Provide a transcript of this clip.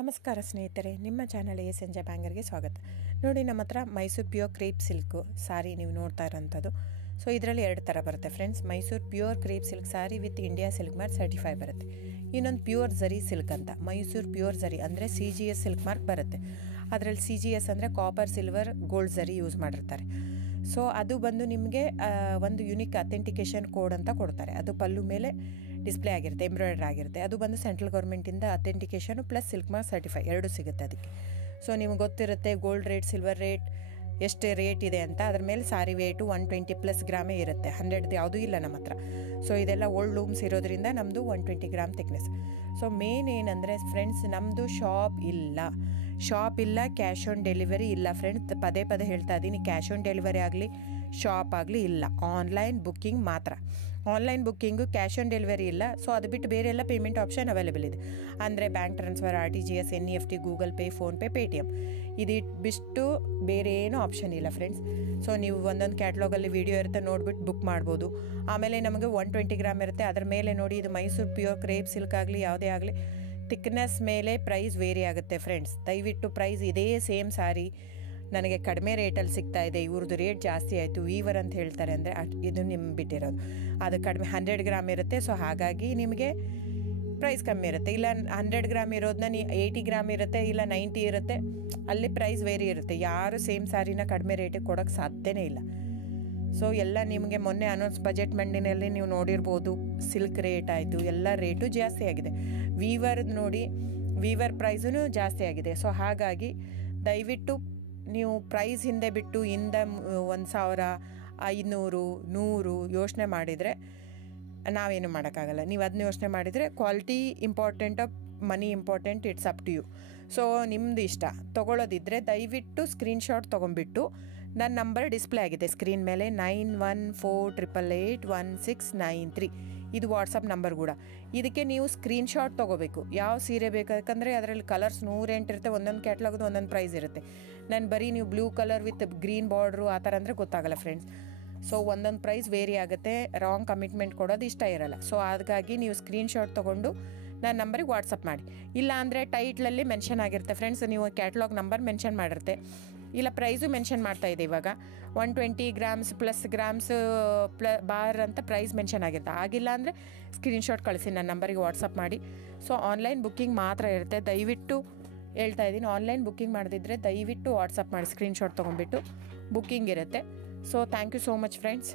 ನಮಸ್ಕಾರ ಸ್ನೇಹಿತರೆ, ನಿಮ್ಮ ಚಾನಲ್ ಸಂಜೆ ಬ್ಯಾಂಗರ್ಗೆ ಸ್ವಾಗತ. ನೋಡಿ, ನಮ್ಮ ಹತ್ರ ಮೈಸೂರು ಪ್ಯೂರ್ ಕ್ರೇಪ್ ಸಿಲ್ಕ್ ಸಾರಿ ನೀವು ನೋಡ್ತಾ ಇರೋಂಥದ್ದು. ಸೊ ಇದರಲ್ಲಿ ಎರಡು ಥರ ಬರುತ್ತೆ friends. Mysuru pure crepe silk sorry with India silk mark certify ಬರುತ್ತೆ. ಇನ್ನೊಂದು ಪ್ಯೂರ್ ಝರಿ ಸಿಲ್ಕ್ ಅಂತ, ಮೈಸೂರು ಪ್ಯೂರ್ ಝರಿ ಅಂದರೆ CGS ಸಿಲ್ಕ್ ಮಾರ್ಕ್ ಬರುತ್ತೆ. ಅದರಲ್ಲಿ CGS ಅಂದರೆ ಕಾಪರ್, ಸಿಲ್ವರ್, ಗೋಲ್ಡ್ ಝರಿ ಯೂಸ್ ಮಾಡಿರ್ತಾರೆ. ಸೊ ಅದು ಬಂದು ನಿಮಗೆ ಒಂದು ಯುನಿಕ್ ಅಥೆಂಟಿಕೇಷನ್ ಕೋಡ್ ಅಂತ ಕೊಡ್ತಾರೆ. ಅದು ಪಲ್ಲು ಮೇಲೆ ಡಿಸ್ಪ್ಲೇ ಆಗಿರುತ್ತೆ, ಎಂಬ್ರಾಯ್ಡ್ರಿ ಆಗಿರುತ್ತೆ. ಅದು ಬಂದು ಸೆಂಟ್ರಲ್ ಗೌರ್ಮೆಂಟಿಂದ ಅಥೆಂಟಿಕೇಷನು ಪ್ಲಸ್ ಸಿಲ್ಕ್ ಮಾರ್ಕ್ ಸರ್ಟಿಫೈ ಎರಡೂ ಸಿಗುತ್ತೆ ಅದಕ್ಕೆ. ಸೊ ನಿಮ್ಗೆ ಗೊತ್ತಿರುತ್ತೆ ಗೋಲ್ಡ್ ರೇಟ್, ಸಿಲ್ವರ್ ರೇಟ್ ಎಷ್ಟು ರೇಟ್ ಇದೆ ಅಂತ. ಅದ್ರ ಮೇಲೆ ಸಾರಿ ವೇಟು 120+ ಗ್ರಾಮೇ ಇರುತ್ತೆ, 100 ಯಾವುದೂ ಇಲ್ಲ ನಮ್ಮ ಹತ್ರ. ಸೊ ಇದೆಲ್ಲ ಓಲ್ಡ್ ಲೂಮ್ಸ್ ಇರೋದ್ರಿಂದ ನಮ್ಮದು 120 ಗ್ರಾಮ್ ಥಿಕ್ನೆಸ್. ಸೊ ಮೇನ್ ಏನಂದರೆ ಫ್ರೆಂಡ್ಸ್, ನಮ್ಮದು ಶಾಪ್ ಇಲ್ಲ, ಕ್ಯಾಶ್ ಆನ್ ಡೆಲಿವರಿ ಇಲ್ಲ ಫ್ರೆಂಡ್ಸ್. ಪದೇ ಹೇಳ್ತಾ ಇದ್ದೀನಿ, ಕ್ಯಾಶ್ ಆನ್ ಡೆಲಿವರಿ ಆಗಲಿ ಶಾಪ್ ಆಗಲಿ ಇಲ್ಲ, ಆನ್ಲೈನ್ ಬುಕ್ಕಿಂಗ್ ಮಾತ್ರ. Online booking, cash on delivery ಇಲ್ಲ. ಸೊ ಅದು ಬಿಟ್ಟು ಬೇರೆ ಎಲ್ಲ ಪೇಮೆಂಟ್ ಆಪ್ಷನ್ ಅವೈಲೇಬಲ್ ಇದೆ. ಅಂದರೆ bank transfer, RTGS, NEFT, Google pay, PhonePe, Paytm ಇದು ಬಿಟ್ಟು ಬೇರೆ ಏನೂ ಆಪ್ಷನ್ ಇಲ್ಲ ಫ್ರೆಂಡ್ಸ್. ಸೊ ನೀವು ಒಂದೊಂದು ಕ್ಯಾಟ್ಲಾಗಲ್ಲಿ ವೀಡಿಯೋ ಇರುತ್ತೆ, ನೋಡಿಬಿಟ್ಟು ಬುಕ್ ಮಾಡ್ಬೋದು. ಆಮೇಲೆ ನಮಗೆ 120 ಗ್ರಾಮ್ ಇರುತ್ತೆ. ಅದರ ಮೇಲೆ ನೋಡಿ, ಇದು ಮೈಸೂರು ಪ್ಯೂರ್ ಕ್ರೇಪ್ ಸಿಲ್ಕ್ ಆಗಲಿ ಯಾವುದೇ ಆಗಲಿ ಥಿಕ್ನೆಸ್ ಮೇಲೆ ಪ್ರೈಸ್ ವೇರಿ ಆಗುತ್ತೆ ಫ್ರೆಂಡ್ಸ್. ದಯವಿಟ್ಟು ಪ್ರೈಸ್ ಇದೇ ಸೇಮ್ ಸಾರಿ ನನಗೆ ಕಡಿಮೆ ರೇಟಲ್ಲಿ ಸಿಗ್ತಾ ಇದೆ, ಇವ್ರದ್ದು ರೇಟ್ ಜಾಸ್ತಿ ಆಯಿತು ವೀವರ್ ಅಂತ ಹೇಳ್ತಾರೆ ಅಂದರೆ ಇದು ನಿಮ್ಗೆ ಬಿಟ್ಟಿರೋದು. ಅದು ಕಡಿಮೆ 100 ಗ್ರಾಮ್ ಇರುತ್ತೆ. ಸೊ ಹಾಗಾಗಿ ನಿಮಗೆ ಪ್ರೈಸ್ ಕಮ್ಮಿ ಇರುತ್ತೆ. ಇಲ್ಲ 100 ಗ್ರಾಮ್ ಇರೋದನ್ನ 80 ಗ್ರಾಮ್ ಇರುತ್ತೆ, ಇಲ್ಲ 90 ಇರುತ್ತೆ, ಅಲ್ಲಿ ಪ್ರೈಸ್ ವೇರಿ ಇರುತ್ತೆ. ಯಾರು ಸೇಮ್ ಸಾರಿನ ಕಡಿಮೆ ರೇಟಿಗೆ ಕೊಡೋಕ್ಕೆ ಸಾಧ್ಯನೇ ಇಲ್ಲ. ಸೊ ಎಲ್ಲ ನಿಮಗೆ ಮೊನ್ನೆ ಅನೌನ್ಸ್ ಬಜೆಟ್ ಮಂಡಿನಲ್ಲಿ ನೀವು ನೋಡಿರ್ಬೋದು, ಸಿಲ್ಕ್ ರೇಟ್ ಆಯಿತು, ಎಲ್ಲ ರೇಟು ಜಾಸ್ತಿ ಆಗಿದೆ. ವೀವರ್ದು ನೋಡಿ, ವೀವರ್ ಪ್ರೈಸೂ ಜಾಸ್ತಿ ಆಗಿದೆ. ಸೊ ಹಾಗಾಗಿ ದಯವಿಟ್ಟು ನೀವು ಪ್ರೈಸ್ ಹಿಂದೆ ಬಿಟ್ಟು 1,000, 500, 100 ಯೋಚನೆ ಮಾಡಿದರೆ ನಾವೇನು ಮಾಡೋಕ್ಕಾಗಲ್ಲ. ನೀವು ಅದನ್ನ ಯೋಚನೆ ಮಾಡಿದರೆ ಕ್ವಾಲಿಟಿ ಇಂಪಾರ್ಟೆಂಟೋ money important, it's up to you. So ನಿಮ್ಮದು ಇಷ್ಟ. ತೊಗೊಳ್ಳೋದಿದ್ದರೆ ದಯವಿಟ್ಟು ಸ್ಕ್ರೀನ್ಶಾಟ್ ತೊಗೊಂಡ್ಬಿಟ್ಟು, ನನ್ನ ನಂಬರ್ ಡಿಸ್ಪ್ಲೇ ಆಗಿದೆ ಸ್ಕ್ರೀನ್ ಮೇಲೆ, 9148881693. ಇದು ವಾಟ್ಸಪ್ ನಂಬರ್ ಕೂಡ. ಇದಕ್ಕೆ ನೀವು ಸ್ಕ್ರೀನ್ಶಾಟ್ ತೊಗೋಬೇಕು. ಯಾವ ಸೀರೆ ಬೇಕಂದರೆ ಅದರಲ್ಲಿ ಕಲರ್ಸ್ 108 ಇರುತ್ತೆ, ಒಂದೊಂದು ಕ್ಯಾಟ್ಲಾಗದು ಒಂದೊಂದು ಪ್ರೈಸ್ ಇರುತ್ತೆ. ನಾನು ಬರೀ ನೀವು blue colour with green border ಆ ಥರ ಅಂದರೆ ಗೊತ್ತಾಗಲ್ಲ ಫ್ರೆಂಡ್ಸ್. ಸೊ ಒಂದೊಂದು ಪ್ರೈಸ್ ವೇರಿ ಆಗುತ್ತೆ, ರಾಂಗ್ ಕಮಿಟ್ಮೆಂಟ್ ಕೊಡೋದು ಇಷ್ಟ ಇರಲ್ಲ. ಸೊ ಹಾಗಾಗಿ ನೀವು ಸ್ಕ್ರೀನ್ಶಾಟ್ ತೊಗೊಂಡು ನನ್ನ ನಂಬರಿಗೆ ವಾಟ್ಸಪ್ ಮಾಡಿ. ಇಲ್ಲ ಅಂದರೆ ಟೈಟ್ಲಲ್ಲಿ ಮೆನ್ಷನ್ ಆಗಿರುತ್ತೆ ಫ್ರೆಂಡ್ಸ್, ನೀವು ಕ್ಯಾಟ್ಲಾಗ್ ನಂಬರ್ ಮೆನ್ಷನ್ ಮಾಡಿರುತ್ತೆ, ಇಲ್ಲ ಪ್ರೈಸು ಮೆನ್ಷನ್ ಮಾಡ್ತಾಯಿದೆ. ಇವಾಗ 120 ಗ್ರಾಮ್ಸ್ ಪ್ಲಸ್ ಗ್ರಾಮ್ಸ್ ಬಾರ್ ಅಂತ ಪ್ರೈಸ್ ಮೆನ್ಷನ್ ಆಗಿರುತ್ತೆ. ಆಗಿಲ್ಲ ಅಂದರೆ ಸ್ಕ್ರೀನ್ಶಾಟ್ ಕಳಿಸಿ, ನನ್ನ ನಂಬರಿಗೆ ವಾಟ್ಸಪ್ ಮಾಡಿ. ಸೊ ಆನ್ಲೈನ್ ಬುಕ್ಕಿಂಗ್ ಮಾತ್ರ ಇರುತ್ತೆ. ದಯವಿಟ್ಟು ಹೇಳ್ತಾ ಇದ್ದೀನಿ, ಆನ್ಲೈನ್ ಬುಕ್ಕಿಂಗ್ ಮಾಡದಿದ್ದರೆ ದಯವಿಟ್ಟು ವಾಟ್ಸಪ್ ಮಾಡಿ, ಸ್ಕ್ರೀನ್ಶಾಟ್ ತೊಗೊಂಡ್ಬಿಟ್ಟು ಬುಕ್ಕಿಂಗ್ ಇರುತ್ತೆ. So thank you so much friends.